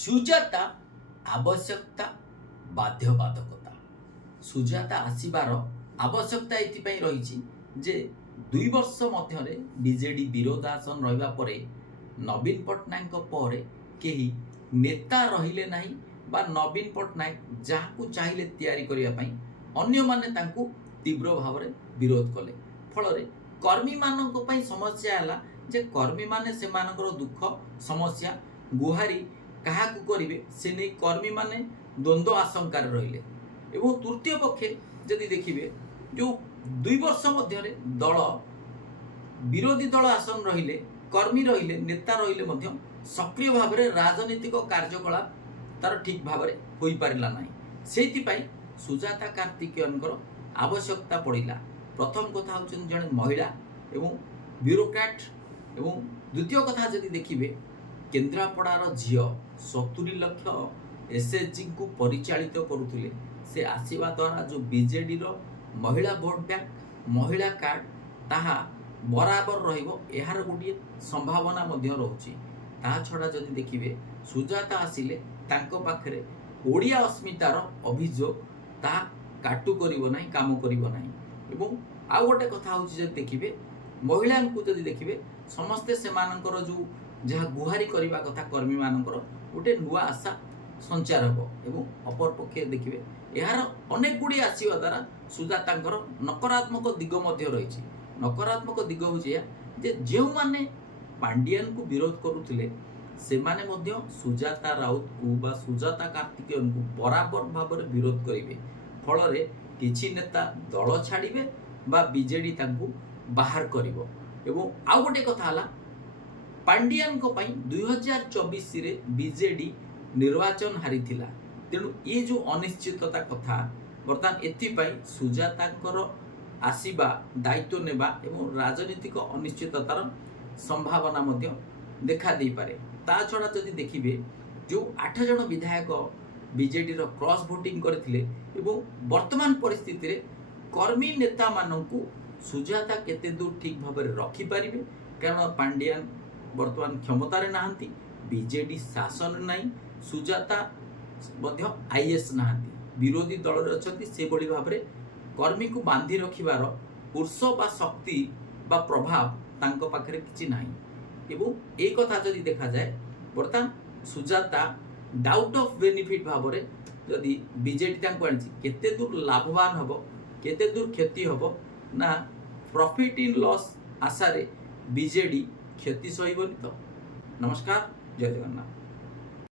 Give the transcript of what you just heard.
ସୁଜାତା ଆବଶ୍ୟକତା ବାଧ୍ୟବାଧକତା। ସୁଜାତା ଆସିବାର ଆବଶ୍ୟକତା ଏଥିପାଇଁ ରହିଛି ଯେ 2 ବର୍ଷ ମଧ୍ୟରେ ବିଜେଡି ବିରୋଧାସନ ରହିବା ପରେ ନବୀନ ପଟ୍ଟନାୟକଙ୍କ ପରେ କେହି ନେତା ରହିଲେ ନାହିଁ ବା ନବୀନ ପଟ୍ଟନାୟକ ଯାହାକୁ ଚାହିଁଲେ ତିଆରି କରିବା ପାଇଁ ଅନ୍ୟମାନେ ତାଙ୍କୁ ତୀବ୍ର ଭାବରେ ବିରୋଧ କଲେ। ଫଳରେ କର୍ମୀମାନଙ୍କ ପାଇଁ ସମସ୍ୟା ହେଲା ଯେ କର୍ମୀମାନେ ସେମାନଙ୍କର ଦୁଃଖ ସମସ୍ୟା ଗୁହାରି କାହାକୁ କରିବେ ସେ ନେଇ କର୍ମୀମାନେ ଦ୍ୱନ୍ଦ୍ୱ ଆଶଙ୍କାରେ ରହିଲେ। ଏବଂ ତୃତୀୟ ପକ୍ଷେ ଯଦି ଦେଖିବେ ଯେଉଁ 2 ବର୍ଷ ମଧ୍ୟରେ ଦଳ ବିରୋଧୀ ଦଳ ଆସନ ରହିଲେ, କର୍ମୀ ରହିଲେ, ନେତା ରହିଲେ ମଧ୍ୟ ସକ୍ରିୟ ଭାବରେ ରାଜନୈତିକ କାର୍ଯ୍ୟକଳାପ ତାର ଠିକ୍ ଭାବରେ ହୋଇପାରିଲା ନାହିଁ। ସେଇଥିପାଇଁ ସୁଜାତା କାର୍ତ୍ତିକେୟନଙ୍କର ଆବଶ୍ୟକତା ପଡ଼ିଲା। ପ୍ରଥମ କଥା ହେଉଛନ୍ତି ଜଣେ ମହିଳା ଏବଂ ବ୍ୟୁରୋକ୍ରାଟ ଏବଂ ଦ୍ୱିତୀୟ କଥା ଯଦି ଦେଖିବେ କେନ୍ଦ୍ରାପଡ଼ାର ଝିଅ 70 ଲକ୍ଷ ଏସ୍ଏଚ୍ଜିଙ୍କୁ ପରିଚାଳିତ କରୁଥିଲେ। ସେ ଆସିବା ଦ୍ୱାରା ଯେଉଁ ବିଜେଡ଼ିର ମହିଳା ଭୋଟ ବ୍ୟାଙ୍କ ମହିଳା କାର୍ଡ଼ ତାହା ବରାବର ରହିବ, ଏହାର ଗୋଟିଏ ସମ୍ଭାବନା ମଧ୍ୟ ରହୁଛି। ତା ଛଡ଼ା ଯଦି ଦେଖିବେ ସୁଜାତା ଆସିଲେ ତାଙ୍କ ପାଖରେ ଓଡ଼ିଆ ଅସ୍ମିତାର ଅଭିଯୋଗ ତାହା କାଟୁ କରିବ ନାହିଁ, କାମ କରିବ ନାହିଁ। ଏବଂ ଆଉ ଗୋଟେ କଥା ହେଉଛି ଯଦି ଦେଖିବେ ମହିଳାଙ୍କୁ ଯଦି ଦେଖିବେ ସମସ୍ତେ ସେମାନଙ୍କର ଯେଉଁ ଯାହା ଗୁହାରି କରିବା କଥା କର୍ମୀମାନଙ୍କର ଗୋଟେ ନୂଆ ଆଶା ସଞ୍ଚାର ହେବ। ଏବଂ ଅପରପକ୍ଷେ ଦେଖିବେ ଏହାର ଅନେକ ଗୁଡ଼ିଏ ଆସିବା ଦ୍ୱାରା ସୁଜାତାଙ୍କର ନକାରାତ୍ମକ ଦିଗ ମଧ୍ୟ ରହିଛି। ନକାରାତ୍ମକ ଦିଗ ହେଉଛି ଏହା ଯେ ଯେଉଁମାନେ ପାଣ୍ଡିଆନକୁ ବିରୋଧ କରୁଥିଲେ ସେମାନେ ମଧ୍ୟ ସୁଜାତା ରାଉତକୁ ବା ସୁଜାତା କାର୍ତ୍ତିକେୟନକୁ ବରାବର ଭାବରେ ବିରୋଧ କରିବେ। ଫଳରେ କିଛି ନେତା ଦଳ ଛାଡ଼ିବେ ବା ବିଜେଡ଼ି ତାଙ୍କୁ ବାହାର କରିବ। ଏବଂ ଆଉ ଗୋଟେ କଥା ହେଲା ପାଣ୍ଡିଆନଙ୍କ ପାଇଁ 2024ରେ ବିଜେଡ଼ି ନିର୍ବାଚନ ହାରିଥିଲା। ତେଣୁ ଏ ଯେଉଁ ଅନିଶ୍ଚିତତା କଥା ବର୍ତ୍ତମାନ ଏଥିପାଇଁ ସୁଜାତାଙ୍କର ଆସିବା ଦାୟିତ୍ୱ ନେବା ଏବଂ ରାଜନୈତିକ ଅନିଶ୍ଚିତତାର ସମ୍ଭାବନା ମଧ୍ୟ ଦେଖା ଦେଇପାରେ। ତା ଛଡ଼ା ଯଦି ଦେଖିବେ ଯେଉଁ 8 ଜଣ ବିଧାୟକ ବିଜେଡ଼ିର କ୍ରସ୍ ଭୋଟିଂ କରିଥିଲେ ଏବଂ ବର୍ତ୍ତମାନ ପରିସ୍ଥିତିରେ କର୍ମୀ ନେତାମାନଙ୍କୁ ସୁଜାତା କେତେ ଦୂର ଠିକ୍ ଭାବରେ ରଖିପାରିବେ, କାରଣ ପାଣ୍ଡିଆନ ବର୍ତ୍ତମାନ କ୍ଷମତାରେ ନାହାନ୍ତି, ବିଜେଡ଼ି ଶାସନରେ ନାହିଁ, ସୁଜାତା ମଧ୍ୟ ଆଇଏସ୍ ନାହାନ୍ତି, ବିରୋଧୀ ଦଳରେ ଅଛନ୍ତି। ସେଭଳି ଭାବରେ କର୍ମୀକୁ ବାନ୍ଧି ରଖିବାର ଉତ୍ସ ବା ଶକ୍ତି ବା ପ୍ରଭାବ ତାଙ୍କ ପାଖରେ କିଛି ନାହିଁ। ଏବଂ ଏଇ କଥା ଯଦି ଦେଖାଯାଏ ବର୍ତ୍ତମାନ ସୁଜାତା ଡାଉଟ୍ ଅଫ୍ ବେନିଫିଟ୍ ଭାବରେ ଯଦି ବିଜେଡ଼ି ତାଙ୍କୁ ଆଣିଛି କେତେ ଦୂର ଲାଭବାନ ହେବ, କେତେ ଦୂର କ୍ଷତି ହେବ ନା ପ୍ରଫିଟ୍ ଇନ୍ ଲସ୍ ଆଶାରେ ବିଜେଡ଼ି କ୍ଷତି ସହିବନି ତ। ନମସ୍କାର, ଜୟ ଜଗନ୍ନାଥ।